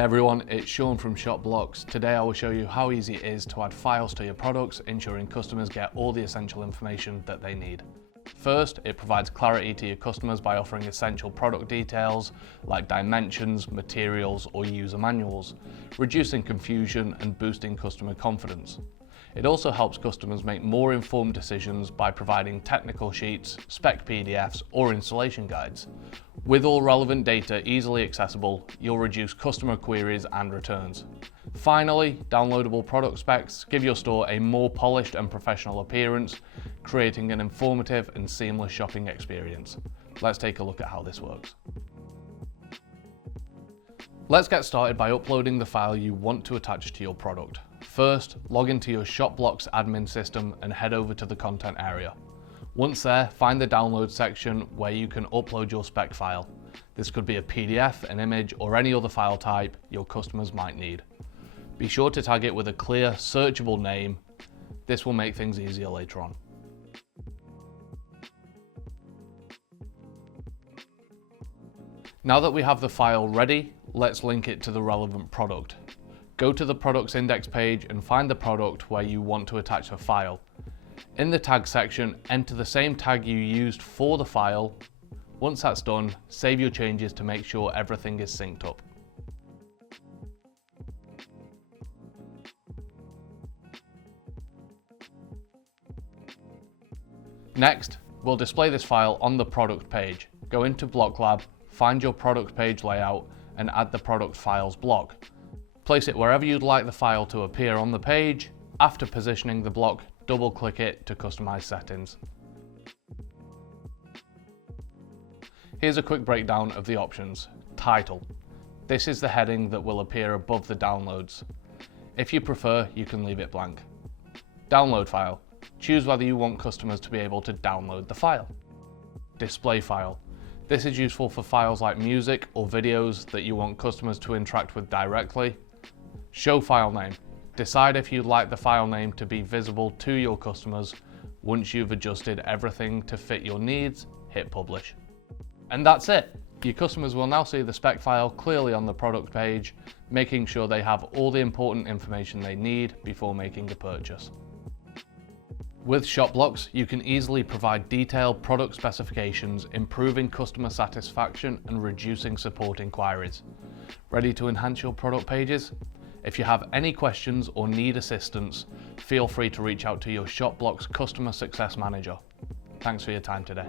Hi everyone, it's Sean from ShopBlocks. Today I will show you how easy it is to add files to your products, ensuring customers get all the essential information that they need. First, it provides clarity to your customers by offering essential product details like dimensions, materials, or user manuals, reducing confusion and boosting customer confidence. It also helps customers make more informed decisions by providing technical sheets, spec PDFs, or installation guides. With all relevant data easily accessible, you'll reduce customer queries and returns. Finally, downloadable product specs give your store a more polished and professional appearance, creating an informative and seamless shopping experience. Let's take a look at how this works. Let's get started by uploading the file you want to attach to your product. First, log into your ShopBlocks admin system and head over to the content area. Once there, find the download section where you can upload your spec file. This could be a PDF, an image, or any other file type your customers might need. Be sure to tag it with a clear, searchable name. This will make things easier later on. Now that we have the file ready, let's link it to the relevant product. Go to the products index page and find the product where you want to attach a file. In the tag section, enter the same tag you used for the file. Once that's done, save your changes to make sure everything is synced up. Next, we'll display this file on the product page. Go into Block Lab, find your product page layout, and add the product files block. Place it wherever you'd like the file to appear on the page. After positioning the block, double-click it to customize settings. Here's a quick breakdown of the options. Title. This is the heading that will appear above the downloads. If you prefer, you can leave it blank. Download file. Choose whether you want customers to be able to download the file. Display file. This is useful for files like music or videos that you want customers to interact with directly. Show file name. Decide if you'd like the file name to be visible to your customers. Once you've adjusted everything to fit your needs, hit publish. And that's it. Your customers will now see the spec file clearly on the product page, making sure they have all the important information they need before making a purchase. With ShopBlocks, you can easily provide detailed product specifications, improving customer satisfaction and reducing support inquiries. Ready to enhance your product pages? If you have any questions or need assistance, feel free to reach out to your ShopBlocks Customer Success Manager. Thanks for your time today.